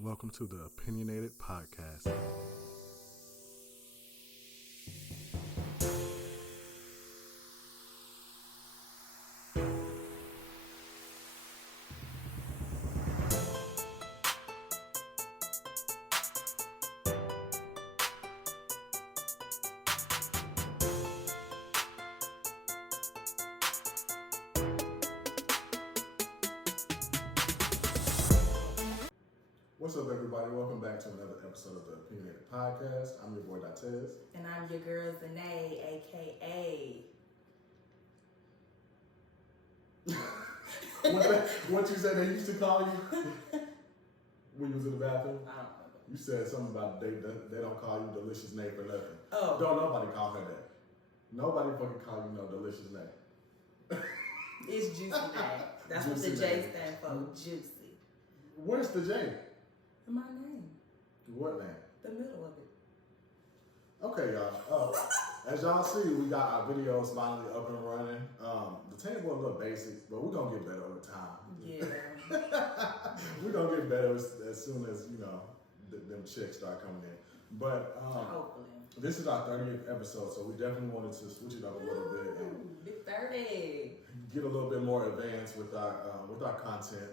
Welcome to the Opinionated.Podcast. What's up, everybody? Welcome back to another episode of the Opinionated.Podcast. I'm your boy, Datez. And I'm your girl, Zanae, a.k.a. What you said they used to call you when you was in the bathroom? I don't remember. You said something about they don't call you delicious name for nothing. Oh. Don't nobody call her that. Nobody fucking call you no delicious name. It's Juicy Name. That's Juicy what the name. J stand for, Juicy. Where's the J? My name. What name? The middle of it. Okay, y'all. As y'all see, we got our videos finally up and running. The table a little basic, but we're gonna get better over time. Yeah. We're gonna get better as soon as, you know, them checks start coming in. But Hopefully. this is our 30th episode, so we definitely wanted to switch it up a little bit and Big 30. get a little bit more advanced with our content.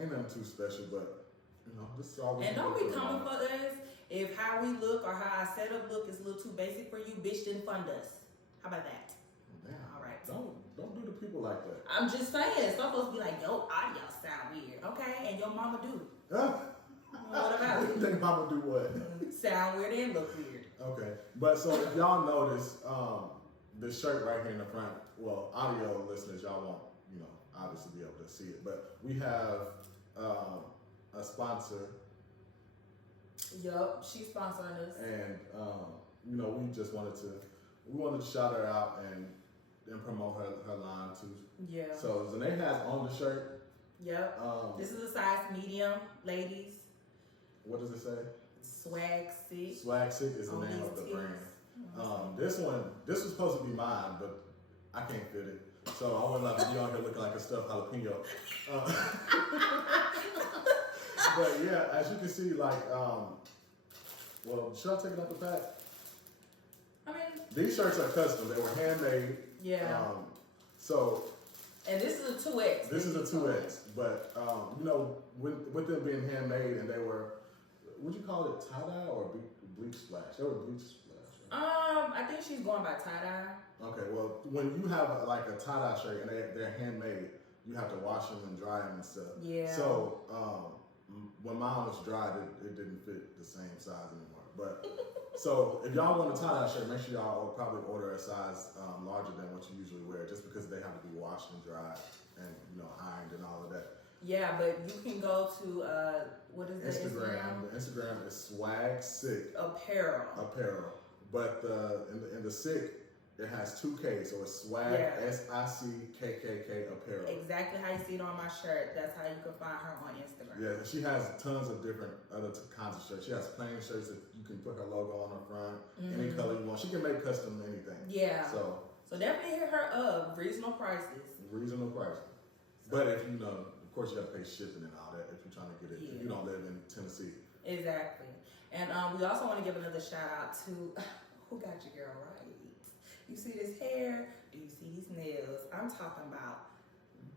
Ain't nothing too special, but you know, this is all we And can don't do be for the coming moment. for us if how we look or how our setup look is a little too basic for you. Bitch, didn't fund us. How about that? Man, All right. Don't do the people like that. I'm just saying, some folks be like, yo, audio sound weird. Okay, and your mama do. What about You it? think Mama do what? Sound weird and look weird. Okay, but so if y'all notice, the shirt right here in the front, well, audio listeners, y'all won't, you know, obviously be able to see it, but we have a sponsor, Yup, she's sponsoring us. and you know, we wanted to shout her out and promote her line too. Yeah. So Zanae has on the shirt. Yep. This is a size medium, ladies. What does it say? Swag sick. Swag Sick is the On name these of the tees. brand. This was supposed to be mine, but I can't fit it. So I wasn't allowed to be on here looking like a stuffed jalapeno. But yeah, as you can see, like, well, should I take it out the pack? I mean, These shirts are custom. They were handmade. yeah. So And this is a 2X. this is a 2X. But, you know, with them being handmade and they were, would you call it tie-dye or bleach splash? They were bleach splash, right? I think she's going by tie-dye. Okay, well, when you have like a tie-dye shirt and they're handmade, you have to wash them and dry them and stuff. Yeah. So when mine was dried, it didn't fit the same size anymore. But so if y'all want a tie-dye shirt, make sure y'all will probably order a size larger than what you usually wear, just because they have to be washed and dried and, you know, ironed and all of that. Yeah, but you can go to, what is the Instagram? The Instagram is Swag Sick Apparel. But in the sick, it has 2 K, so it's Swag, Yeah. SICKKK Apparel. Exactly how you see it on my shirt. That's how you can find her on Instagram. Yeah, she has tons of different other kinds of shirts. She has plain shirts that you can put her logo on the front, any color you want. She can make custom anything. Yeah. So definitely hit her up. Reasonable prices. reasonable price. But if you know, of course, you got to pay shipping and all that if you're trying to get it. Yeah. If you don't live in Tennessee. Exactly. And we also want to give another shout out to who got your girl right. You see this hair? Do you see these nails? I'm talking about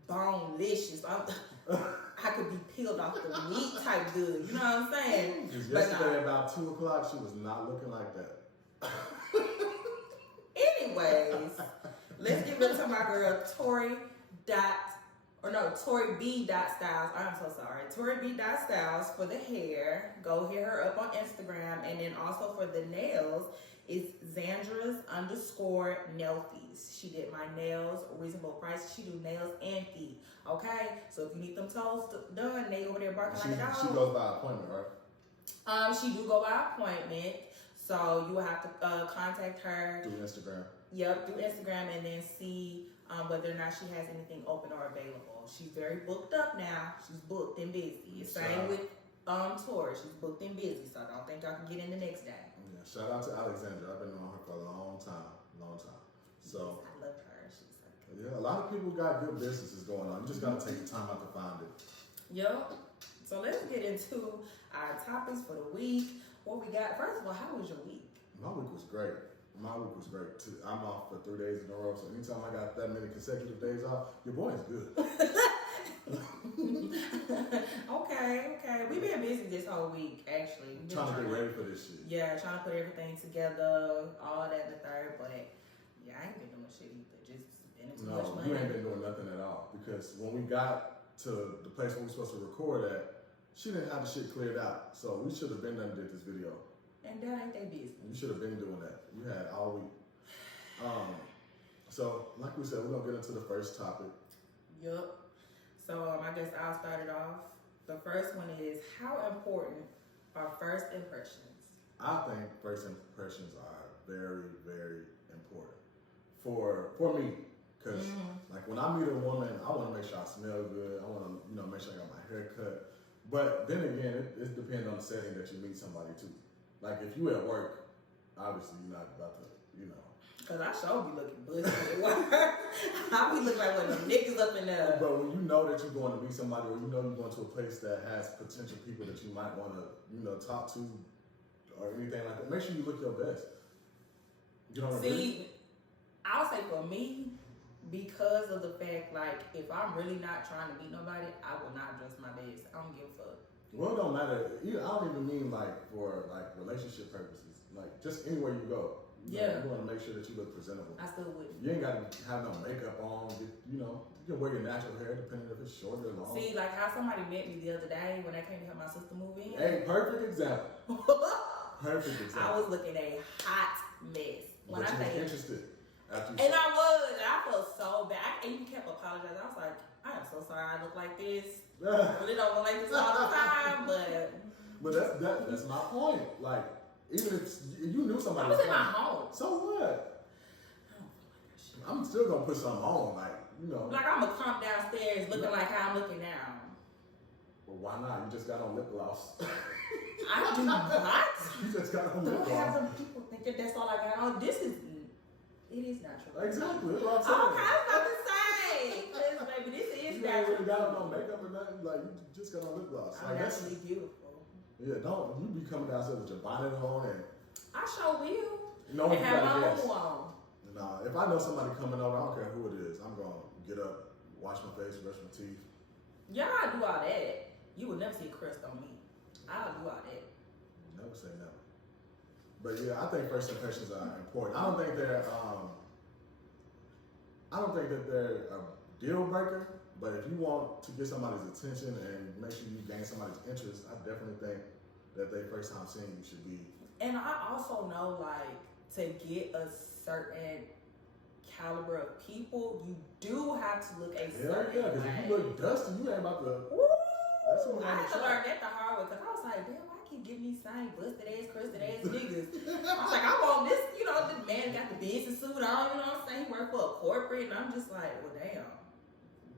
bonelicious. I could be peeled off the meat type good. You know what I'm saying? Because But yesterday about 2 o'clock, she was not looking like that. anyways, let's give it to my girl Tori B. Styles. I'm so sorry. Tori B. Styles for the hair. Go hit her up on Instagram. And then also for the nails, it's Xandra's _nailfees. She did my nails, reasonable price. She do nails and feet. Okay? So if you need them toes done, they over there barking like a dog. She goes by appointment, right? She do go by appointment. So you will have to contact her. Through Instagram. Yep, through Instagram, and then see whether or not she has anything open or available. She's very booked up now. She's booked and busy. Same with Tori. She's booked and busy, so I don't think I can get in the next day. Yeah, shout out to Alexandra. I've been knowing her for a long time. So Yes, I love her. She's like, yeah, a lot of people got good businesses going on. You just gotta take the time out to find it. yep. So let's get into our topics for the week. What we got? First of all, how was your week? My week was great. Too. I'm off for 3 days in a row, so anytime I got that many consecutive days off, your boy is good. Okay. We've been busy this whole week, actually. Trying to get ready for this shit. Yeah, trying to put everything together, all that and the third, but yeah, I ain't been doing shit either. Just spending too much money. You ain't been doing nothing at all, because when we got to the place where we were supposed to record at, she didn't have the shit cleared out, so we should have been done did this video. And that ain't their business. You should have been doing that. You had all week. So, like we said, we're going to get into the first topic. Yup. So, I guess I'll start it off. The first one is, how important are first impressions? I think first impressions are very, very important for me. Because, like, when I meet a woman, I want to make sure I smell good. I want to, make sure I got my hair cut. But then again, it depends on the setting that you meet somebody too. Like, if you at work, obviously you're not about to, Cause I sure be looking busy at work. I be looking like one of them niggas up in there. But when you know that you're going to meet somebody, or you know you're going to a place that has potential people that you might want to, talk to, or anything like that, make sure you look your best. You know what I mean? See, I'll say for me, because of the fact, like, if I'm really not trying to meet nobody, I will not dress my best. I don't give a fuck. Well, it don't matter. I don't even mean like for like relationship purposes. Like just anywhere you go. You want to make sure that you look presentable. I still wouldn't. You ain't got to have no makeup on. You can wear your natural hair depending if it's short or long. See, like how somebody met me the other day when I came to help my sister move in. Hey, perfect example. Perfect example. I was looking a hot mess. When but I you was interested. And I felt so bad. And you kept apologizing. I was like, I am so sorry I look like this. I really don't look like this all the time, but that's my point. Like, even if you knew somebody I was in my home. So what? I don't feel like that shit. I'm still gonna put something on, like, Like I'm gonna come downstairs looking like how I'm looking now. Well, why not? You just got on lip gloss. I do not. You just got on lip Don't gloss. have some people think that that's all I got on. It is natural. Exactly, that's what I'm saying. Okay, I was about to say, because baby, this is you natural. ain't really got no makeup or nothing. Like you just got on lip gloss. I'm naturally beautiful. Yeah, don't you be coming downstairs with your bonnet on and. I sure will. No, and have my own on. Nah, if I know somebody coming over, I don't care who it is. I'm gonna get up, wash my face, brush my teeth. Yeah, I do all that. You would never see a crust on me. I'll do all that. Never say never. But yeah, I think first impressions are important. I don't think that they're a deal breaker. But if you want to get somebody's attention and make sure you gain somebody's interest, I definitely think that they first time seeing you should be. And I also know, like, to get a certain caliber of people, you do have to look a certain way. Because if you look dusty, you ain't about to. Woo! That's what I had to learn that the hard way, because I was like, damn, I keep giving these same busted ass, crusted ass niggas. I was like, I want this, the man got the business suit on, you know what I'm saying? He worked for a corporate, and I'm just like, well, damn,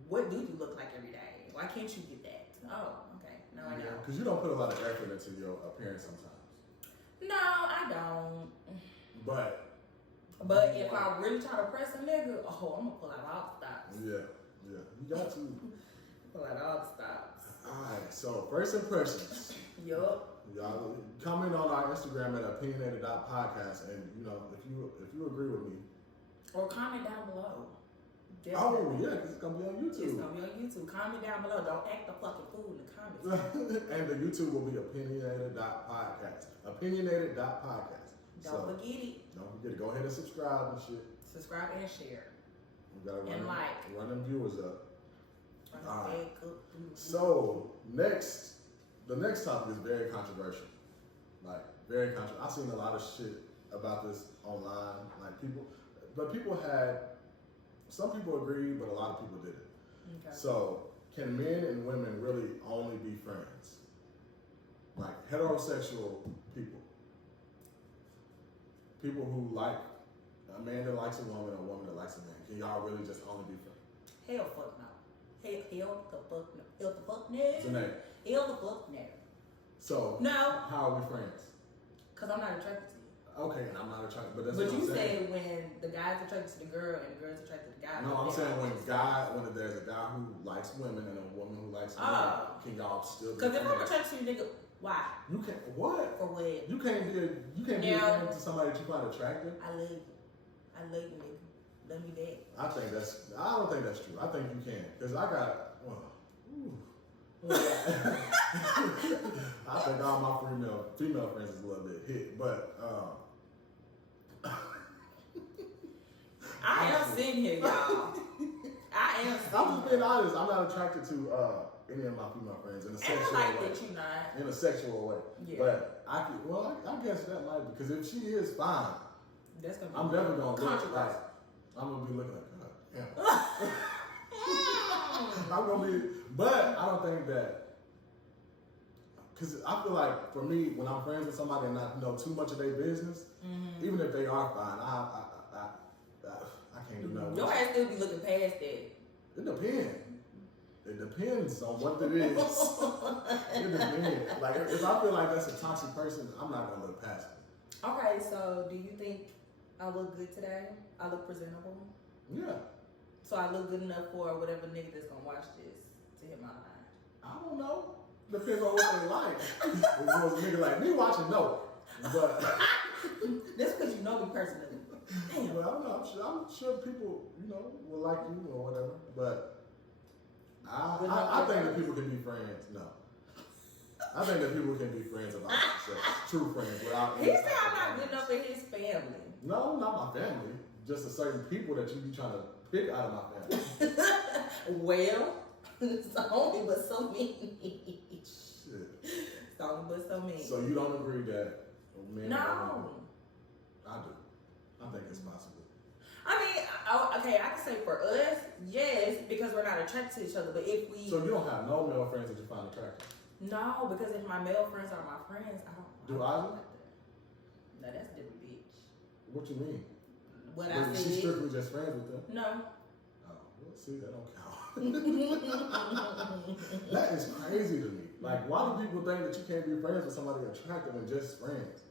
what do you look like every day? Why can't you get that? Oh, okay. No, I don't. Because you don't put a lot of effort into your appearance sometimes. No, I don't. But if I really try to press a nigga, I'm gonna pull out all the stops. Yeah, you got to. Pull out all the stops. Alright, so first impressions. Yup. Y'all comment on our Instagram at Opinionated.Podcast, and if you agree with me, or comment down below. Definitely. Oh yeah, because it's gonna be on YouTube. It's gonna be on YouTube. Comment down below. Don't act the fucking fool in the comments. And the YouTube will be Opinionated.Podcast. Opinionated.Podcast. Don't forget it. Don't forget it. Go ahead and subscribe and shit. Subscribe and share. We gotta run them viewers up. Alright. So the next topic is very controversial. Like very controversial. I've seen a lot of shit about this online. Some people agreed, but a lot of people didn't. Okay. So can men and women really only be friends? Like heterosexual people. People who like a man that likes a woman, or a woman that likes a man. Can y'all really just only be friends? Hell fuck no. Hell the fuck no. Hell the fuck no. It's a name. Hell the fuck no. So no. How are we friends? Because I'm not attracted to you. Okay, and I'm not attracted, but that's But what you I'm saying. said when the guy's attracted to the girl and the girl's attracted to the guy. No, I'm saying when there's a guy who likes women and a woman who likes men, can y'all still be Because if I'm friends? attracted to you, nigga, why? You can't, what? For what? You can't be a friend to somebody that you find attractive? I love you. I love you, nigga. Love me back. I don't think that's true. I think you can. Because I got, I think all my female friends is a little bit hit, but I am sitting here, y'all. I am. I'm just being honest. I'm not attracted to any of my female friends in a sexual I like way. that you not. In a sexual way. Yeah. But I guess that might, because if she is fine, That's gonna be I'm definitely gonna look controversial. like, I'm gonna be looking like, God damn. I'm gonna be, but I don't think that, because I feel like for me, when I'm friends with somebody and I know too much of their business, even if they are fine, I can't do nothing. Your ass still be looking past that. It depends. It depends on what it is. It depends. Like if I feel like that's a toxic person, I'm not gonna look past it. Okay, so do you think I look good today? I look presentable? Yeah. So I look good enough for whatever nigga that's gonna watch this to hit my line? I don't know. Depends on what they like. If it was a nigga like me watching, no. But That's because you know me personally. Damn. well, I don't know. I'm sure people, will like you or whatever. But I think that people can be friends. No. I think that people can be friends of opposite sex. True friends without. He said I'm not good enough for his family. No, not my family. Just a certain people that you be trying to pick out of my family. Well, it's only but so many. Shit. It's only but so many. So you don't agree that men? No. I do. I think it's possible. I mean, okay, I can say for us, yes, because we're not attracted to each other. But if we, So you don't have no male friends that you find attractive? no, because if my male friends are my friends, I don't. Do I? No, that's a different bitch. What you mean? What I She's said. strictly just friends with them? No. Oh, well, see, that don't count. That is crazy to me. Like, why do people think that you can't be friends with somebody attractive and just friends?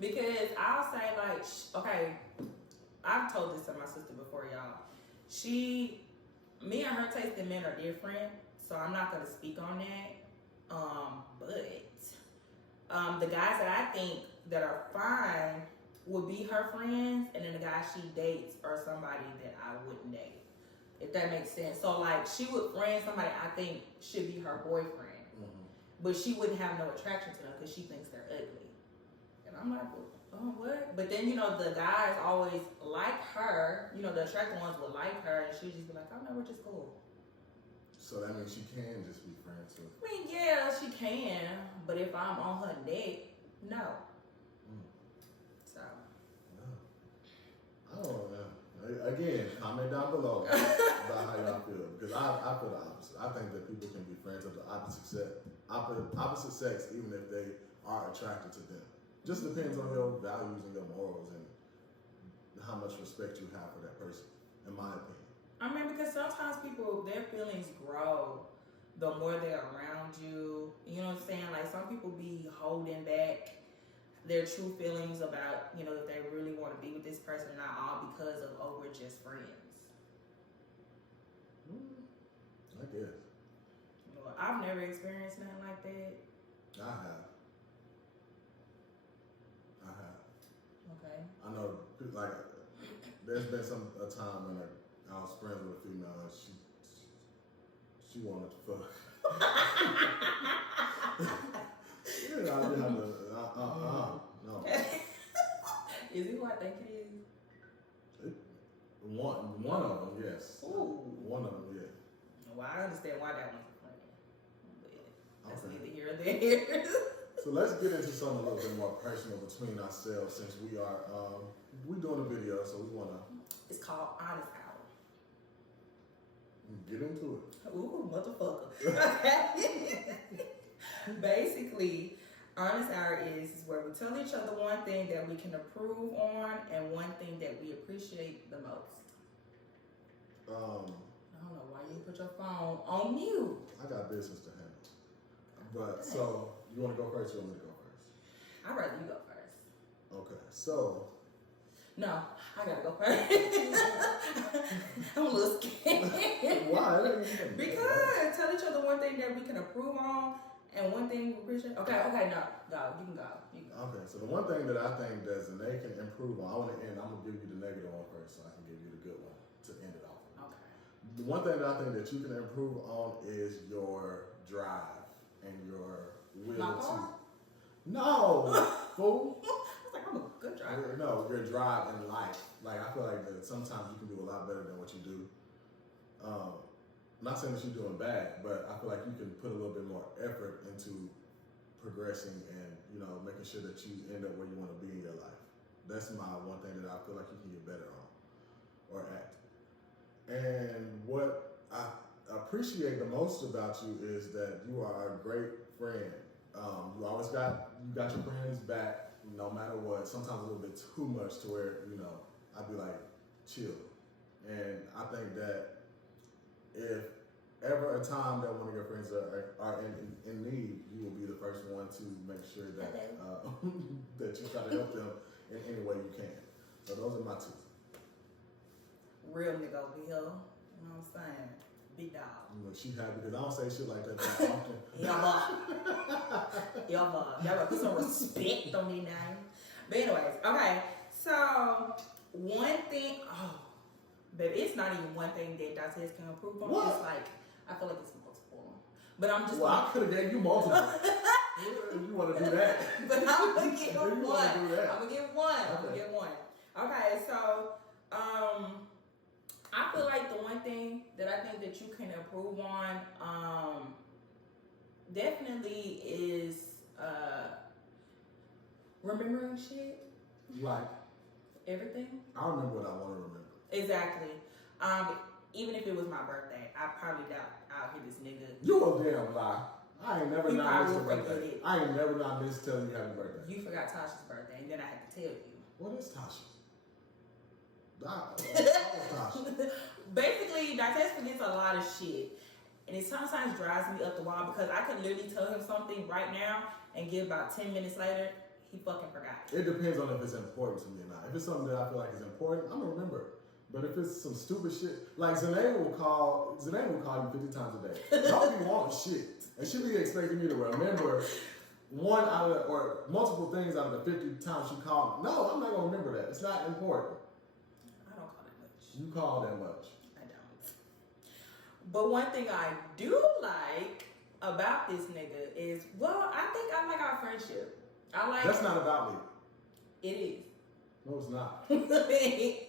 Because I'll say like, okay, I've told this to my sister before, y'all. Me and her taste in men are different, so I'm not gonna speak on that. But the guys that I think that are fine would be her friends, and then the guys she dates are somebody that I wouldn't date. If that makes sense. So like, she would friend somebody I think should be her boyfriend, but she wouldn't have no attraction to them because she thinks they're ugly. And I'm like, oh, what? But then, the guys always like her. The attractive ones would like her, and she'd just be like, oh, no, we're just cool. So that means she can just be friends with. I mean, yeah, she can, but if I'm on her neck, no. So. I don't know. Again, comment down below about how y'all feel. Because I feel the opposite. I think that people can be friends of the opposite sex even if they are attracted to them. Just depends on your values and your morals and how much respect you have for that person, in my opinion. I mean, because sometimes people, their feelings grow the more they're around you. You know what I'm saying? Like, some people be holding back their true feelings about, if they really want to be with this person, not all because of, oh, we're just friends. I guess. I've never experienced nothing like that. I have. Okay. I know, like, there's been a time when I was friends with a female and she wanted to fuck. Yeah, I didn't have to, no. Is it who I think it is? One of them, yes. Ooh. One of them, yeah. Well, I understand why that one's a friend. But that's Okay. neither here or there. So let's get into something a little bit more personal between ourselves since we're doing a video, so we want to It's called Honest Hour. get into it. Ooh, motherfucker. Basically, Honest Hour is where we tell each other one thing that we can approve on and one thing that we appreciate the most. I don't know why you put your phone on mute. I got business to handle. But, so, you want to go first or you want me to go first? I'd rather you go first. Okay, so. No, I gotta go first. I'm a little scared. Why? Because tell each other one thing that we can improve on and one thing we appreciate. Okay, no, go. You can go. Okay, so the one thing that I think that Zanae can improve on, I'm gonna give you the negative one first so I can give you the good one to end it off. Okay. The one thing that I think that you can improve on is your drive and your will to. No, fool. Like, I'm a good driver. No, your drive in life. Like, I feel like that sometimes you can do a lot better than what you do. I'm not saying that you're doing bad, but I feel like you can put a little bit more effort into progressing and, making sure that you end up where you want to be in your life. That's my one thing that I feel like you can get better on or at. And what I appreciate the most about you is that you are a great friend. You always got your friends back no matter what. Sometimes a little bit too much to where, I'd be like, chill. And I think that if ever a time that one of your friends are in need, you will be the first one to make sure that that you try to help them in any way you can. So those are my two. Real nigga over here. You know what I'm saying? Big dog. She happy because I don't say shit like that that often. Y'all gotta put some respect on their name. But anyways, okay. So one thing, baby, it's not even one thing that Dantes can improve on. What? It's like I feel like it's multiple. But I'm just. Well, I could have gave you multiple. If you want to do that. But I'm gonna get one. I'm gonna get one. Okay, so I feel like the one thing that I think that you can improve on, definitely is remembering shit. Like everything. I remember what I want to remember. Exactly. Even if it was my birthday, I probably doubt I'll hit this nigga. You a damn lie. I ain't never not missed your forget birthday. it. I ain't never not missed telling you happy birthday. You forgot Tasha's birthday, and then I had to tell you. What is Tasha? Tasha. Basically, Dantes forgets a lot of shit. And it sometimes drives me up the wall because I could literally tell him something right now and get about 10 minutes later, he fucking forgot it. It depends on if it's important to me or not. If it's something that I feel like is important, I'm gonna remember it. But if it's some stupid shit, like Zanae will call you 50 times a day. Y'all be wanting shit. And she be expecting me to remember one out of or multiple things out of the 50 times she called. No, I'm not gonna remember that. It's not important. I don't call that much. You call that much. I don't. But one thing I do like about this nigga is, I think I like our friendship. That's not about me. It is. No, it's not. It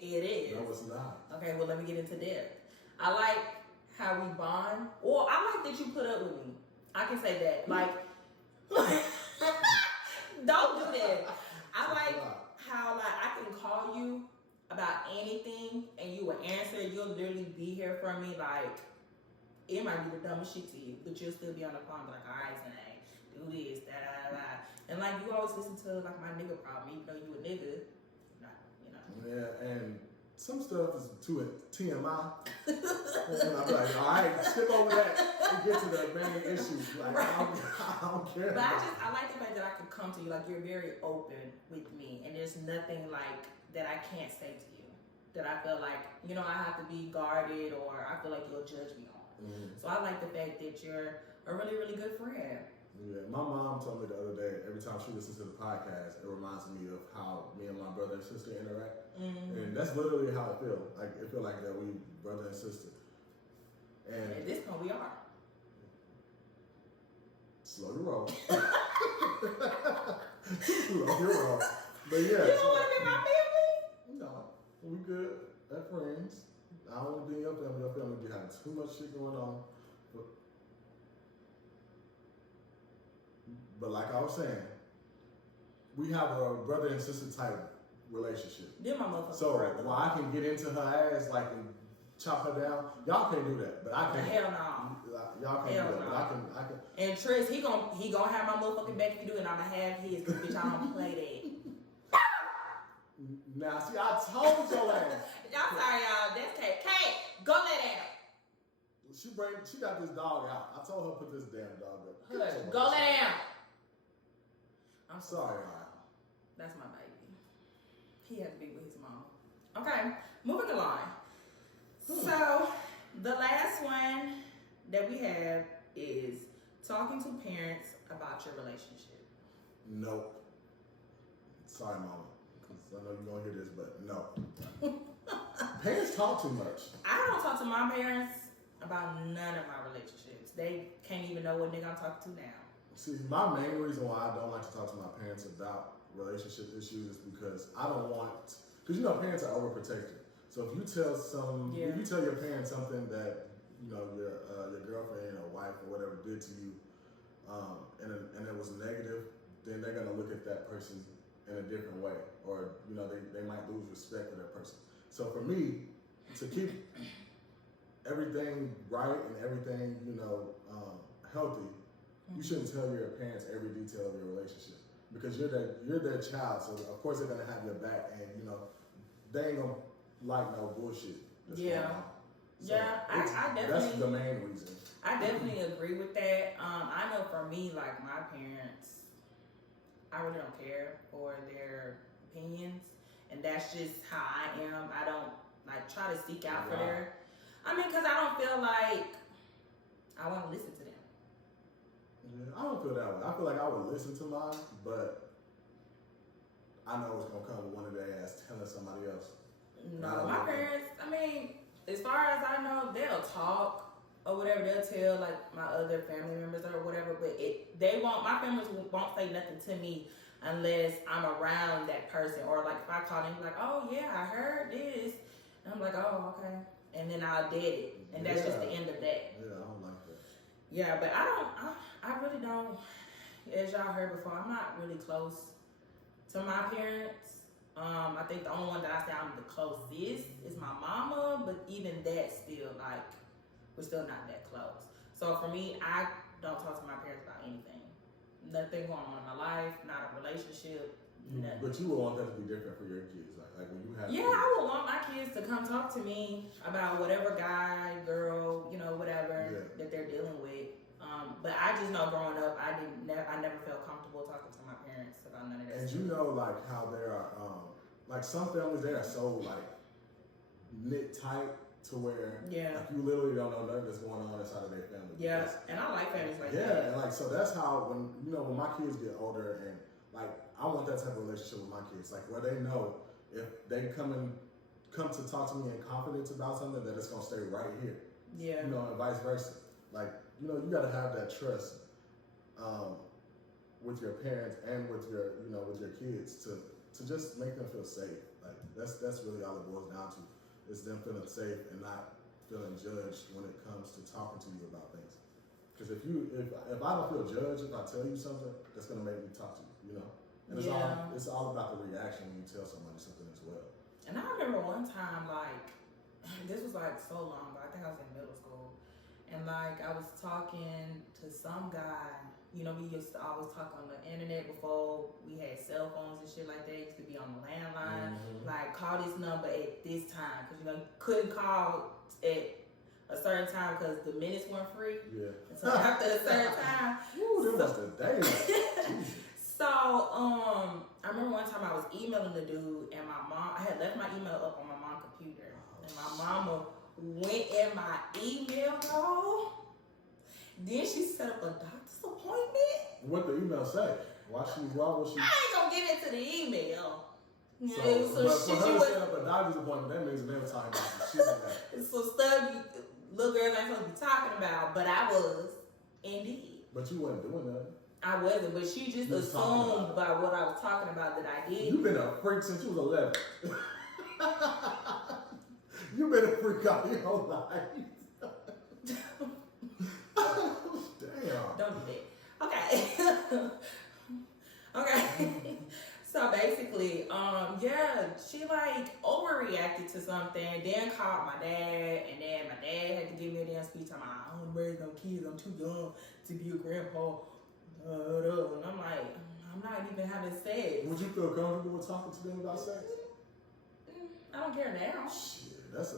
is. No, it's not. Okay, well, let me get into depth. I like how we bond. Or I like that you put up with me. I can say that. Like, don't do that. I like how I can call you about anything and you will answer. You'll literally be here for me. Like, it might be the dumbest shit to you, but you'll still be on the phone like, all right, Zanae, do this, da. And like, you always listen to like my nigga problem, even though you a nigga. Yeah, and some stuff is too TMI. And I'm like, all right, skip over that and get to the main issue. Like, right. I don't care. But I like the fact that I can come to you. Like, you're very open with me, and there's nothing like that I can't say to you that I feel like, I have to be guarded or I feel like you'll judge me on. Mm-hmm. So I like the fact that you're a really, really good friend. Yeah, my mom told me the other day, every time she listens to the podcast, it reminds me of how me and my brother and sister interact. Mm-hmm. And that's literally how I feel. Like, it feel like that we brother and sister. And at this point, we are. Slow your roll. Slow your roll. But yeah. You don't want to be my family? No, we good. We're friends. I don't want to be in your family. Your family be having too much shit going on. But like I was saying, we have a brother and sister type relationship. They're my motherfucker. So while I can get into her ass, like, and chop her down, y'all can't do that. But I can. Hell no. Y'all can't do that. No. But I can. And Tris, he gonna have my motherfucking back if you do it, and I'ma have his, cause bitch, I don't play that. Now, see, I told your ass. Y'all sorry, y'all. That's Kate. Kate, go lay down. She got this dog out. I told her put this damn dog up. Go lay down. I'm sorry, y'all. That's my baby. He had to be with his mom. Okay, moving along. So the last one that we have is talking to parents about your relationship. Nope. Sorry, mama, because I know you're gonna hear this, but no. Parents talk too much. I don't talk to my parents about none of my relationships. They can't even know what nigga I'm talking to now. See, my main reason why I don't like to talk to my parents about relationship issues is because I don't want, because you know parents are overprotective. So if you tell if you tell your parents something that you know your girlfriend or wife or whatever did to you, and it was negative, then they're gonna look at that person in a different way, or you know they might lose respect for that person. So for me, to keep everything right and everything healthy, you shouldn't tell your parents every detail of your relationship because you're their child. So of course they're gonna have your back, and you know they ain't gonna like no bullshit. That's going on. So I definitely. That's the main reason. I definitely agree with that. I know for me, like my parents, I really don't care for their opinions, and that's just how I am. I don't like try to seek out for their. I mean, because I don't feel like I want to listen to them. Yeah, I don't feel that way. I feel like I would listen to mine, but I know it's gonna come with one of their ass telling somebody else. No, my parents. I mean, as far as I know, they'll talk or whatever. They'll tell like my other family members or whatever, but they won't. My families won't say nothing to me unless I'm around that person, or like if I call them, like, oh yeah, I heard this, and I'm like, oh okay, and then I'll dead it, and that's just the end of that. Yeah, I don't like that. Yeah, but I really don't. As y'all heard before, I'm not really close to my parents. I think the only one that I say I'm the closest is my mama, but even that still, like, we're still not that close. So for me, I don't talk to my parents about anything. Nothing going on in my life, not a relationship, nothing. But you would want that to be different for your kids, like when you have. Yeah, kids. I would want my kids to come talk to me about whatever guy, girl, whatever that they're dealing with. But I just know growing up, I never felt comfortable talking to my parents about none of that. And stuff. you know, like how there are, like some families, they are so like knit tight to where like you literally don't know nothing that's going on inside of their family. Yeah, and I like families like that. Yeah, and like so that's how when my kids get older, and like I want that type of relationship with my kids, like where they know if they come to talk to me in confidence about something, that it's gonna stay right here. Yeah, and vice versa. Like you gotta have that trust with your parents and with your with your kids to just make them feel safe. Like that's really all it boils down to. It's them feeling safe and not feeling judged when it comes to talking to you about things. Because if I don't feel judged if I tell you something, that's gonna make me talk to you. And it's all about the reaction when you tell somebody something as well. And I remember one time, like, this was like so long ago, I think I was in middle school, and like I was talking to some guy. We used to always talk on the internet before we had cell phones and shit like that. It used to be on the landline. Mm-hmm. Like, call this number at this time. Because, you couldn't call at a certain time because the minutes weren't free. Yeah. So after a certain time. Ooh, that was the day. So, I remember one time I was emailing the dude, and I had left my email up on my mom's computer. And my mama went in my email, though. Then she set up a doctor's appointment. What the email say? Why was she? I ain't gonna get into the email. So for her to set up a doctor's appointment, that means they were talking about some shit like that. Some stuff little girls ain't supposed to be talking about, but I was, indeed. But you wasn't doing that. I wasn't, but she just assumed by what I was talking about that I did. You've been a freak since you was 11. You've been a freak all your whole life. Damn. Don't do that. Okay. Okay. So basically, she like overreacted to something, then called my dad, and then my dad had to give me a damn speech talking about, I don't raise no kids, I'm too young to be a grandpa. And I'm like, I'm not even having sex. Would you feel comfortable with talking to them about sex? I don't care now. Shit, that's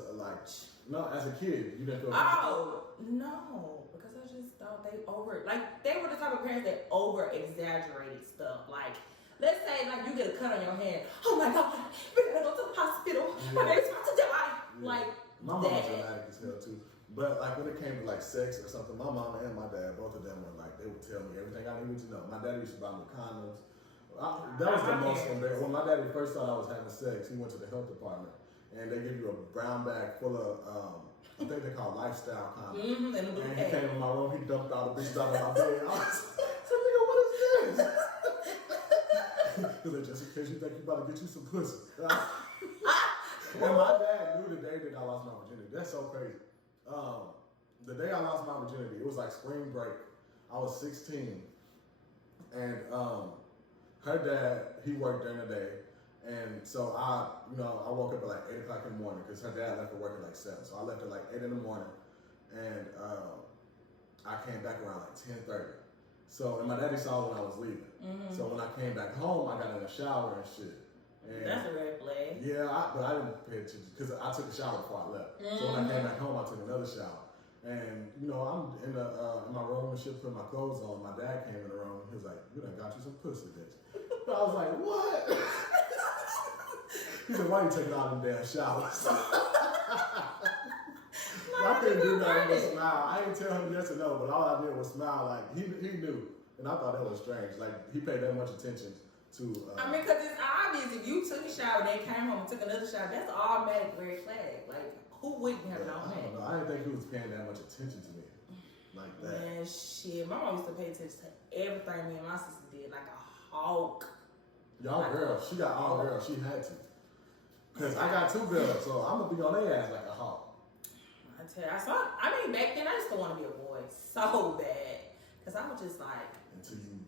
no, as a kid, you didn't feel comfortable? Oh, no. Because I just thought they were the type of parents that over-exaggerated stuff. Like, let's say like you get a cut on your hand. Oh my God, we gotta go to the hospital. My baby's about to die. Yeah. Like my mom was that. dramatic as hell too. But like when it came to like sex or something, my mom and my dad, both of them were like, they would tell me everything I needed to know. My dad used to buy me condoms. That was the most embarrassing. When my daddy first thought I was having sex, he went to the health department and they give you a brown bag full of, I think they call lifestyle condoms. Mm-hmm, and he came in my room, he dumped all the bitches out of my bed. I was like, nigga, what is this? Because they just in case you think you about to get you some pussy. And my dad knew the day that I lost my virginity. That's so crazy. The day I lost my virginity, it was like spring break. I was 16. And her dad, he worked during the day. And so I woke up at like 8 o'clock in the morning because her dad left for work at like 7. So I left at like 8 in the morning. And I came back around like 10:30. So, and my daddy saw when I was leaving. Mm-hmm. So when I came back home, I got in the shower and shit. And that's a red flag. Yeah, but I didn't pay attention because I took a shower before I left. Mm-hmm. So when I came back home, I took another shower. And I'm in my room and shit, putting my clothes on. My dad came in the room. He was like, "You done got you some pussy, bitch." But I was like, "What?" He said, "Why you taking all them damn showers?" I couldn't do nothing but smile. I didn't tell him yes or no, but all I did was smile. Like he knew, and I thought that was strange. Like he paid that much attention to. I mean, because it's obvious if you took a shower, then came home and took another shower, that's an automatic red flag. Like who wouldn't have known that? I don't know. I didn't think he was paying that much attention to me like that. Man, shit. My mom used to pay attention to everything me and my sister did, like a hawk. Y'all like girls, she got all girls. She had to. Cause I got 2 girls, so I'm gonna be on their ass like a hawk. I tell you, I mean, back then I used to want to be a boy so bad, cause I was just like. Until you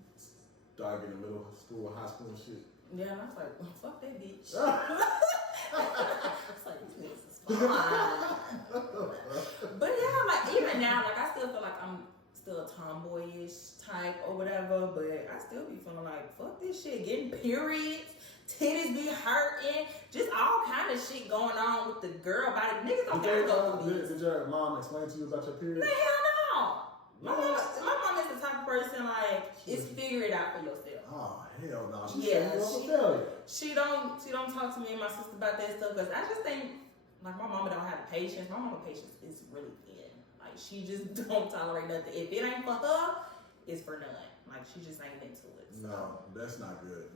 start getting middle school, high school and shit. Yeah, and I was like, well, fuck that bitch. It's like these niggas is fine. But yeah, like even now, like I still feel like I'm still a tomboyish type or whatever, but I still be feeling like fuck this shit, getting periods. Titties be hurting, just all kind of shit going on with the girl body. Niggas don't gotta go through this. Did your mom explain to you about your period? Hell no. My mom is the type of person like it's figure it out for yourself. Oh hell no. She don't talk to me and my sister about that stuff because I just think like my mama don't have the patience. My mama patience is really thin. Like she just don't tolerate nothing. If it ain't for her, it's for none. Like she just ain't into it. So. No, that's not good.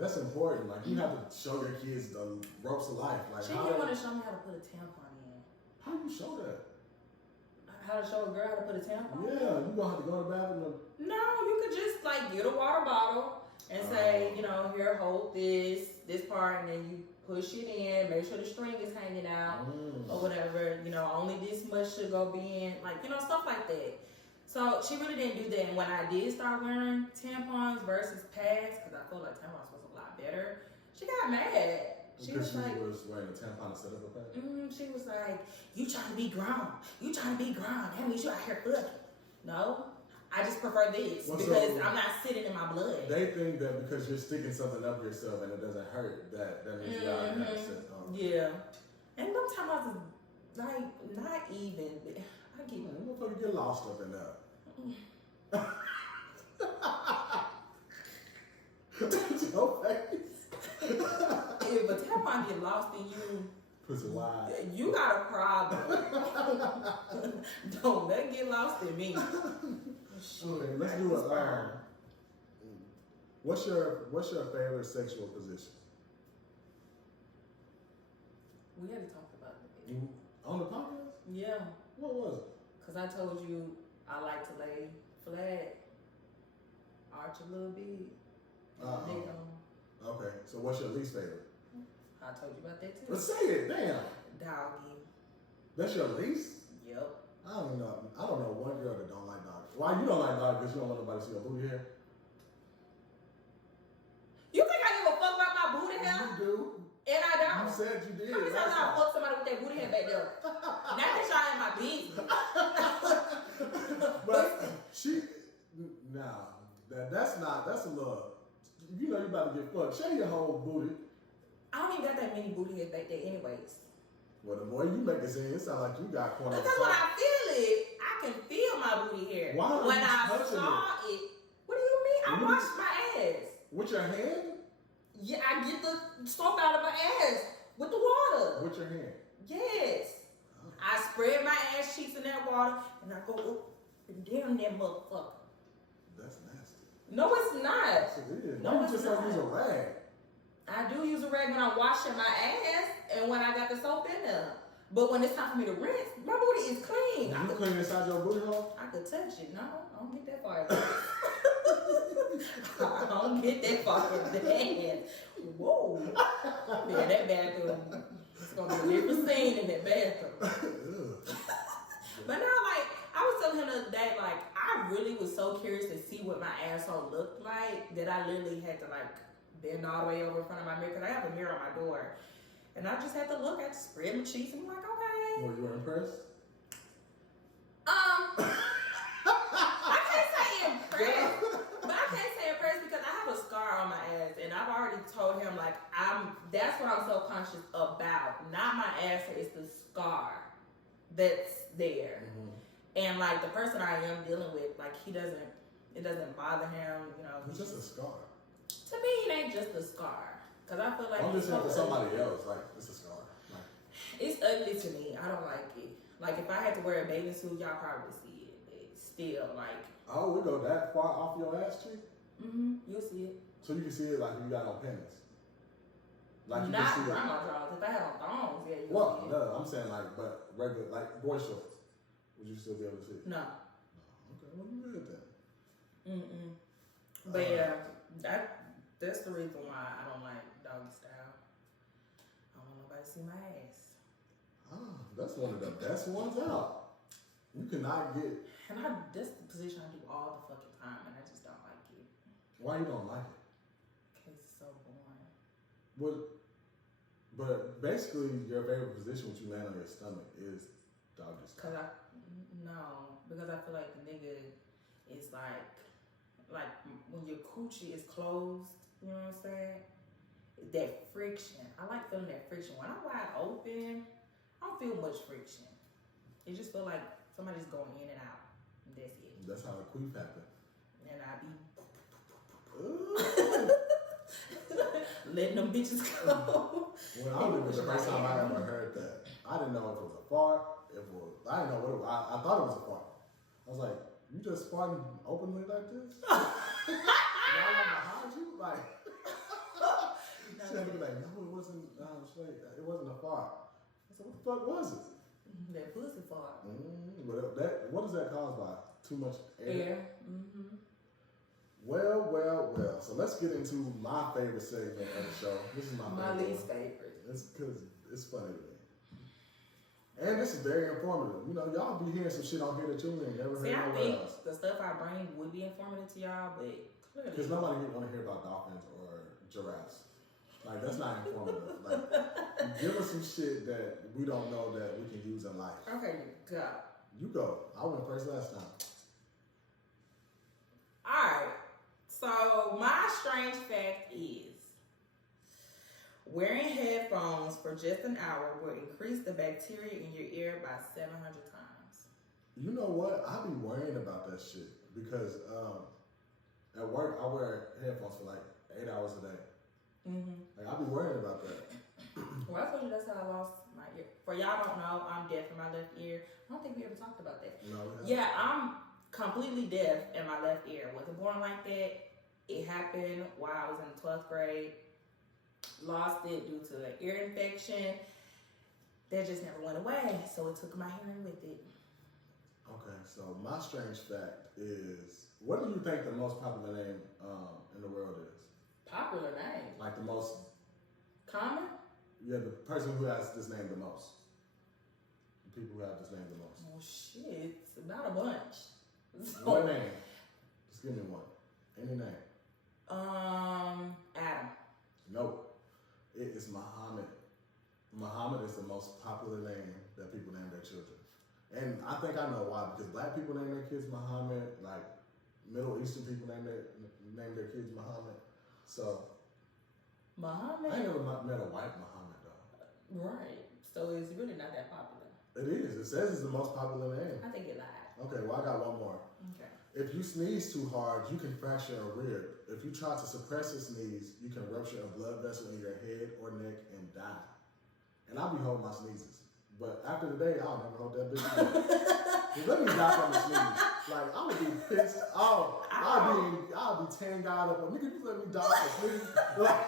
That's important. Like you have to show your kids the ropes of life. Like she didn't want to show me how to put a tampon in. How do you show that? How to show a girl how to put a tampon? Yeah, you gonna have to go to the bathroom. No, you could just like get a water bottle and say, here, hold this part, and then you push it in. Make sure the string is hanging out or whatever. Only this much should go in. Like stuff like that. So she really didn't do that. And when I did start wearing tampons versus pads, because I feel like tampons was a lot better, she got mad. She was wearing a tampon instead of a pad? She was like, you trying to be grown. You trying to be grown. That means you out here fucking. No, I just prefer this because I'm not sitting in my blood. They think that because you're sticking something up yourself and it doesn't hurt, that means you out here sit on. Yeah. And them tampons is like not even. I get motherfucker get lost up in there. Your face. If a tampon get lost in you, pussy wide. You got a problem. Don't let get lost in me. Okay, let's do it. What's your favorite sexual position? We already talked about it. On the podcast? Yeah. What was it? Because I told you I like to lay flat, arch a little bit. Okay, so what's your least favorite? I told you about that too. Let's say it, damn. Doggy. That's your least? Yep. I don't know one girl that don't like doggy. Why you don't like doggy? Because you don't want nobody to see your booty hair? You think I give a fuck about my booty hair? You do. And I don't. You said you did. How many times I fuck somebody with that booty hair back there? Not that y'all in my business. But that's a little, you about to get fucked. Show your whole booty. I don't even got that many booty hairs back there anyways. Well, the more you make it seem, it sounds like you got corner. Because when I feel it, I can feel my booty hair. Why when I saw it, what do you mean? I washed my ass. With your hand? Yeah, I get the soap out of my ass with the water. With your hand? Yes. Oh. I spread my ass cheeks in that water and I go up and down that motherfucker. That's nasty. No, it's not. Yes, it is. No, it's just not. Use a rag. I do use a rag when I'm washing my ass and when I got the soap in there. But when it's time for me to rinse, my booty is clean. You clean inside your booty hole? I could touch it. No, I don't get that far. I don't get that far. Whoa. Yeah, that bathroom. It's going to be a different scene in that bathroom. But now, like, I was telling him the other day, like, I really was so curious to see what my asshole looked like that I literally had to, like, bend all the way over in front of my mirror, because I have a mirror on my door. And I just had to look at it, spread my cheeks, and be like, okay. Were you impressed? I can't say impressed, but I can't say impressed because I have a scar on my ass, and I've already told him, like, that's what I'm so conscious about. Not my ass, it's the scar that's there. Mm-hmm. And, like, the person I am dealing with, like, it doesn't bother him, you know. It's just a scar. To me, it ain't just a scar. Because I feel like I'm just saying for somebody else, like, it's a scar. Like, it's ugly to me. I don't like it. Like, if I had to wear a bathing suit, y'all probably see it. But still, like... Oh, we go that far off your ass cheek? Mm-hmm. You'll see it. So you can see it like you got on panties? Like you not can see grandma drawers. If I had on thongs, yeah, you well, see it. No, I'm saying like, but regular, like boy shorts. Would you still be able to see it? No. Okay, well, you good then. Mm-mm. But yeah, that's the reason why I don't like doggy style. I don't want nobody to see my ass. Ah, that's one of the best ones out. You cannot get... And that's the position I do all the fucking time, and I just don't like it. Why you don't like it? Because it's so boring. But basically, your favorite position when you land on your stomach is doggy style. Because I feel like the nigga is like when your coochie is closed, you know what I'm saying? That friction. I like feeling that friction. When I'm wide open, I don't feel much friction. It just feel like somebody's going in and out. And that's it. That's how a queef happens. And I be letting them bitches go. When I was the first time I ever heard that, I didn't know if it was a fart. I didn't know what it was. I thought it was a fart. I was like, you just farting openly like this? While I'm behind you? Like, she had to be like, no, it wasn't, it wasn't a fart. I said, what the fuck was it? That pussy fart. What is that caused by? Too much air? Mm-hmm. Well. So let's get into my favorite segment of the show. This is my least favorite. It's because it's funny to me. And this is very informative. You know, y'all be hearing some shit on here that you ain't never heard nowhere else. The stuff I bring would be informative to y'all, but clearly. Because nobody want to hear about dolphins or giraffes. Like, that's not informative. Like, give us some shit that we don't know that we can use in life. Okay, go. You go. I went first last time. Alright. So, my strange fact is wearing headphones for just an hour will increase the bacteria in your ear by 700 times. You know what? I be worrying about that shit because at work I wear headphones for like 8 hours a day. Mm-hmm. Like, I be worrying about that. Well, I told you that's how I lost my ear. For y'all don't know, I'm deaf in my left ear. I don't think we ever talked about that. No, yeah, I'm completely deaf in my left ear. Wasn't born like that. It happened while I was in the 12th grade. Lost it due to an ear infection. That just never went away. So it took my hearing with it. Okay, so my strange fact is, what do you think the most popular name in the world is? Popular name? Like the most... Common? Yeah, the person who has this name the most. The people who have this name the most. Oh, shit. Not a bunch. So, what name? Just give me one. Any name. Adam. Nope. It is Muhammad. Muhammad is the most popular name that people name their children. And I think I know why, because black people name their kids Muhammad, like Middle Eastern people name their kids Muhammad. So Muhammad? I ain't never met a white Muhammad though. Right. So it's really not that popular. It is. It says it's the most popular name. I think it lied. Okay, well I got one more. Okay. If you sneeze too hard, you can fracture a rib. If you try to suppress a sneeze, you can rupture a blood vessel in your head or neck and die. And I'll be holding my sneezes. But after the day, I'll never hold that bitch again. Let me die from a sneeze. Like, I would be pissed off. I'll be tearing God up. Nigga, you let me die from a sneeze. Like,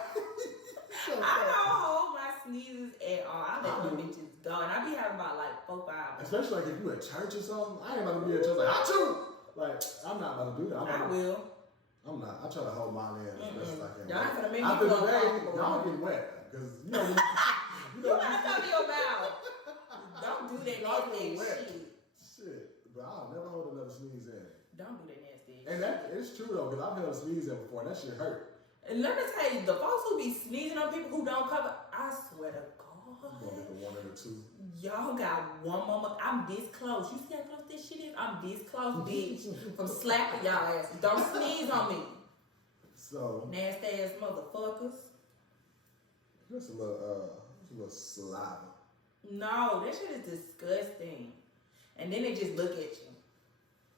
I don't hold my sneezes at all. I let them bitches go. And I be having about like 4-5 hours. Especially like if you at church or something. I ain't about to be at church like, achoo! Like, I'm not about to do that. I will. I'm not. I try to hold mine in as best as I can. Y'all ain't gonna make me after feel the day, uncomfortable. y'all get wet. Because, you know, You gotta cover your mouth. Don't do that nasty shit. Shit. But I'll never hold another sneeze in. Don't do that nasty And it's true though, because I've held a sneeze in before and that shit hurt. And let me tell you, the folks who be sneezing on people who don't cover, I swear to God. You gonna get the one or the two. Y'all got one moment. I'm this close. You see how close this shit is? I'm this close, bitch. From slapping y'all asses. Don't sneeze on me. So nasty ass motherfuckers. Just a little saliva. No, that shit is disgusting. And then they just look at you.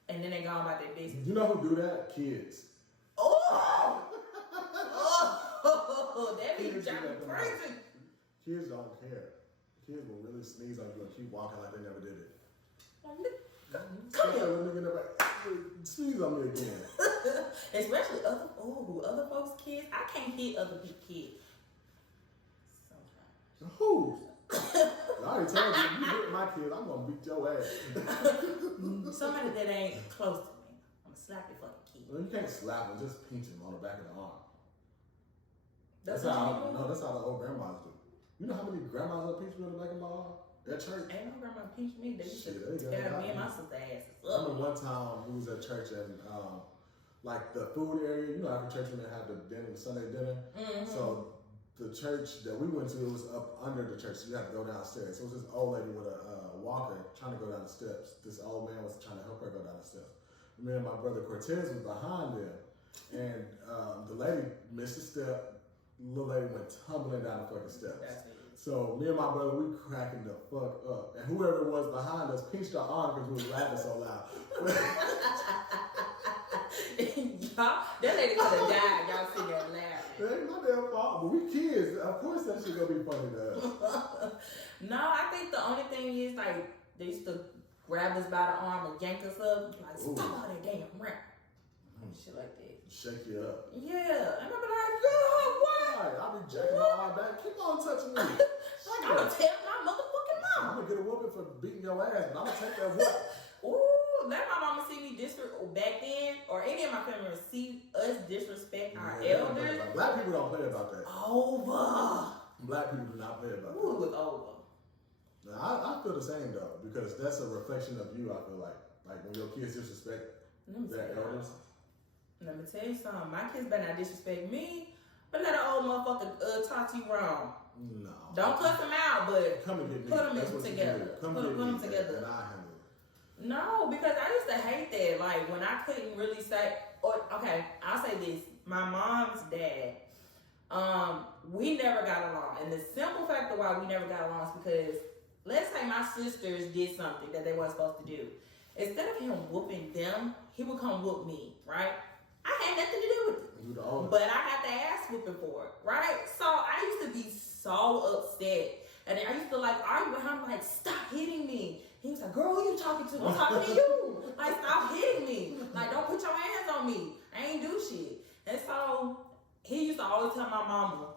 And then they go about their business. You know who do that? Kids. Oh! Oh! That be driving crazy. Kids don't care. Kids will really sneeze on you and keep walking like they never did it. Come here. Sneeze on me again. Especially other folks' kids. I can't hit other people's kids. Sometimes. Who? I already told you, if you hit my kid, I'm gonna beat your ass. Somebody that ain't close to me. I'm gonna slap your fucking kid. Well, you can't slap him, just pinch him on the back of the arm. That's how the old grandmas do. You know how many grandmas will pinch me on the back of my arm? At church? Ain't no grandma pinch me. They used to Shit, tear me and my sister asses I remember one time we was at church and like the food area, you know, after church when they have the dinner, the Sunday dinner. Mm-hmm. So the church that we went to, it was up under the church, so you had to go downstairs. So it was this old lady with a walker trying to go down the steps. This old man was trying to help her go down the steps. Me and my brother Cortez was behind them, and the lady missed a step. The little lady went tumbling down the fucking steps. So me and my brother, we cracking the fuck up. And whoever was behind us pinched our arm because we was laughing so loud. Y'all, that lady could have died. Y'all sitting there laughing. That ain't my damn fault. But we kids, of course that shit gonna be funny to us. No, I think the only thing is like they used to grab us by the arm and yank us up. Like, stop all that damn rap. Shit like that. Shake you up. Yeah. And I be like, yo, what? Right, I'll be jacking my arm back. Keep on touching me. Like, I'm gonna tell my motherfucking mom. I'm gonna get a whooping for beating your ass, but I'm gonna take that whoop. Ooh, let my mama see me disrespect back then, or any of my family members see us disrespect our elders. Black people don't play about that. Over. Black people do not play about that. Ooh, it was over. Now, I feel the same though, because that's a reflection of you. I feel like when your kids disrespect their elders. Let me tell you something. My kids better not disrespect me, but let an old motherfucker talk to you wrong. No. Don't cuss them out, but come and get me. Put them together. Put them together. And I handle it. No, because I used to hate that. Like when I couldn't really say, okay, I'll say this. My mom's dad, we never got along. And the simple fact of why we never got along is because, let's say my sisters did something that they weren't supposed to do. Instead of him whooping them, he would come whoop me, right? I had nothing to do with it. But I got the ass whooping for it, right? So I used to be so upset. And then I used to like argue with him, like, stop hitting me. He was like, girl, who you talking to? I'm talking to you. Like, stop hitting me. Like, don't put your hands on me. I ain't do shit. And so he used to always tell my mama,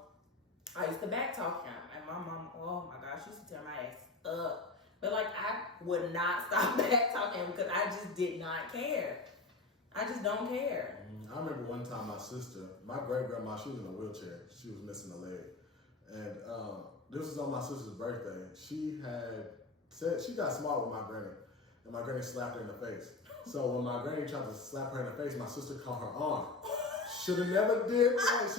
I used to backtalk him. And my mom, oh my gosh, she used to tear my ass up. But like, I would not stop backtalking because I just did not care. I just don't care. I remember one time my great grandma, she was in a wheelchair. She was missing a leg. And this was on my sister's birthday. She got smart with my granny. And my granny slapped her in the face. So when my granny tried to slap her in the face, my sister caught her arm. Should have never did that.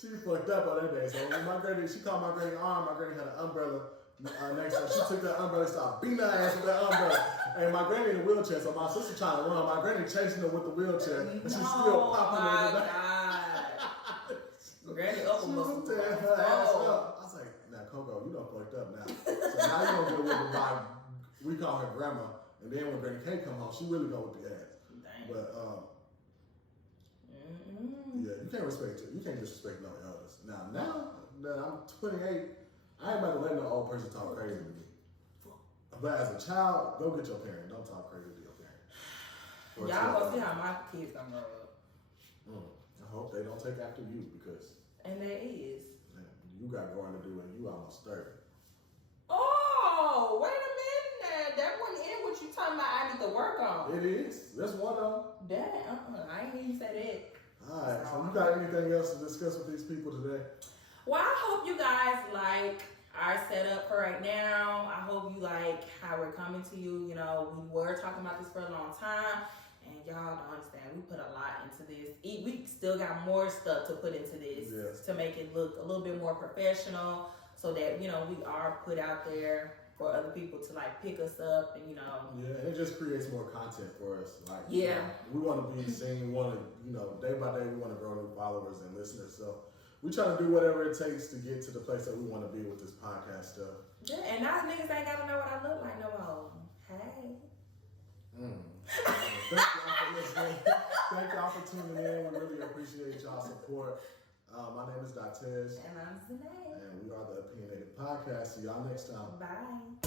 She fucked up on that day. So when she caught my granny's arm, my granny had an umbrella next to her. She took that umbrella and started beating her ass with that umbrella. And my granny in a wheelchair, so my sister trying to run. My granny chasing her with the wheelchair, and she's still popping her in the back. Granny upper muscle. Tearing her ass up. I was like, now Coco, you done fucked up now. So now you gonna get with by we call her grandma, and then when Granny K come home, she really go with the ass. But yeah, you can't disrespect no elders. Now that I'm 28, I ain't about to let no old person talk crazy to me. But as a child, go get your parent. Don't talk crazy to your parent. Y'all gonna see how my kids gonna grow up. I hope they don't take after you because. And there is. Man, you got growing to do and you almost 30. Oh, wait a minute. That wasn't in what you talking about I need to work on. It is. That's one though. That, I ain't hear you say that. Alright, so you got anything else to discuss with these people today? Well, I hope you guys like our setup for right now. I hope you like how we're coming to you. You know, we were talking about this for a long time, and y'all don't understand. We put a lot into this. We still got more stuff to put into this to make it look a little bit more professional, so that, you know, we are put out there for other people to like pick us up, and, you know. Yeah, it just creates more content for us. Like, yeah, you know, we want to be seen. We want to, you know, day by day, we want to grow new followers and listeners. So we try to do whatever it takes to get to the place that we want to be with this podcast stuff. Yeah, and now niggas ain't got to know what I look like no more. Hey. Thank y'all for listening. Thank y'all for tuning in. We really appreciate y'all's support. My name is Dates. And I'm Zanae. And we are the Opinionated Podcast. See y'all next time. Bye.